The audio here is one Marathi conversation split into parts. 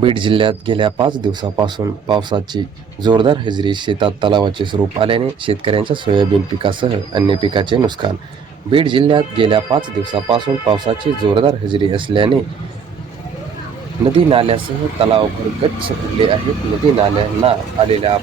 बीड जिल्ह्यात गेल्या पाच दिवसापासून पावसाची जोरदार हजेरी शेतात तलावाचे स्वरूप आल्याने शेतकऱ्यांच्या सोयाबीन पिकासह अन्य पिकाचे नुकसान. बीड जिल्ह्यात गेल्या पाच दिवसापासून पावसाची जोरदार हजेरी असल्याने नदी नाल्यासह तलाव गच्च भरले आहेत. नदी नाल्यांना आलेल्या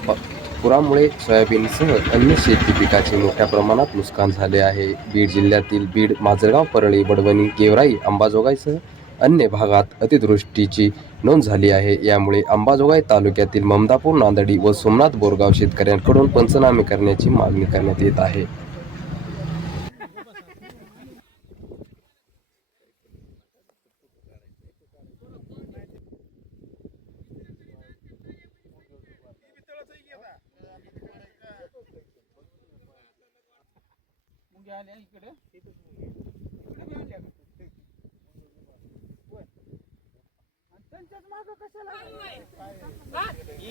पुरामुळे सोयाबीनसह अन्य शेती पिकाचे मोठ्या प्रमाणात नुकसान झाले आहे. बीड जिल्ह्यातील बीड माजलगाव परळी बडवणी गेवराई अंबाजोगाईसह अन्य भागात अतिवृष्टीची नोंद झाली आहे. यामुळे अंबाजोगाई तालुक्यातील ममदापूर नांदडी व सोमनाथ बोरगाव शेतकऱ्यांकडून पंचनामे करण्याची मागणी करण्यात येत आहे. इकडे.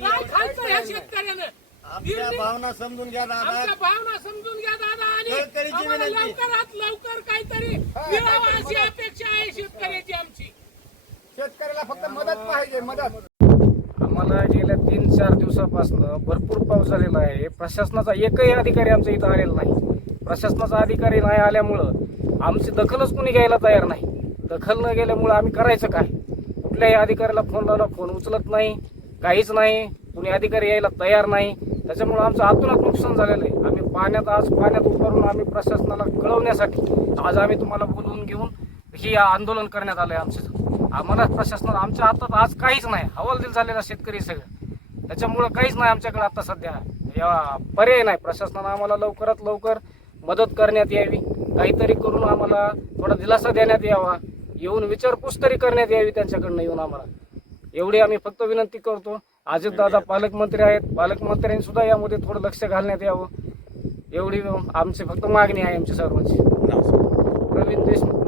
काय खायचं या शेतकऱ्यानं? आमच्या भावना समजून घ्या दादा. आमच्या भावना समजून घ्या दादा आणि आम्हाला विनंती. लवकरात लवकर काहीतरी मिळावं अशी अपेक्षा आहे शेतकऱ्याची आमची. शेतकऱ्याला फक्त मदत पाहिजे मदत. आम्हाला गेल्या तीन चार दिवसापासून भरपूर पाऊस झालेला आहे. प्रशासनाचा एकही अधिकारी आमच्या इथं आलेला नाही. प्रशासनाचा अधिकारी नाही आल्यामुळं आमची दखलच कोणी घ्यायला तयार नाही. दखल न गेल्यामुळं आम्ही करायचं काय? कुठल्याही अधिकाऱ्याला फोन लावला फोन उचलत नाही काहीच नाही कुणी अधिकारी यायला तयार नाही. त्याच्यामुळं आमचं आतूनच नुकसान झालेलं आहे. आम्ही पाण्यात आज पाण्यात उभारून आम्ही प्रशासनाला कळवण्यासाठी आज आम्ही तुम्हाला बोलवून घेऊन ही आंदोलन करण्यात आलं आहे आमचं. आम्हाला प्रशासनाला आमच्या हातात आज काहीच नाही. हवालदिल झालेला शेतकरी सगळं. त्याच्यामुळं काहीच नाही आमच्याकडे आता सध्या. या पर्याय नाही. प्रशासनानं आम्हाला लवकरात लवकर मदत करण्यात यावी. काहीतरी करून आम्हाला थोडा दिलासा देण्यात यावा. येऊन विचारपूस तरी करण्यात यावी त्यांच्याकडनं येऊन आम्हाला. एवढी आम्ही फक्त विनंती करतो. अजित दादा पालकमंत्री आहेत. पालकमंत्र्यांनी सुद्धा यामध्ये थोडं लक्ष घालण्यात यावं. एवढी आमची फक्त मागणी आहे आमची सर्वांची. प्रवीण देशमुख.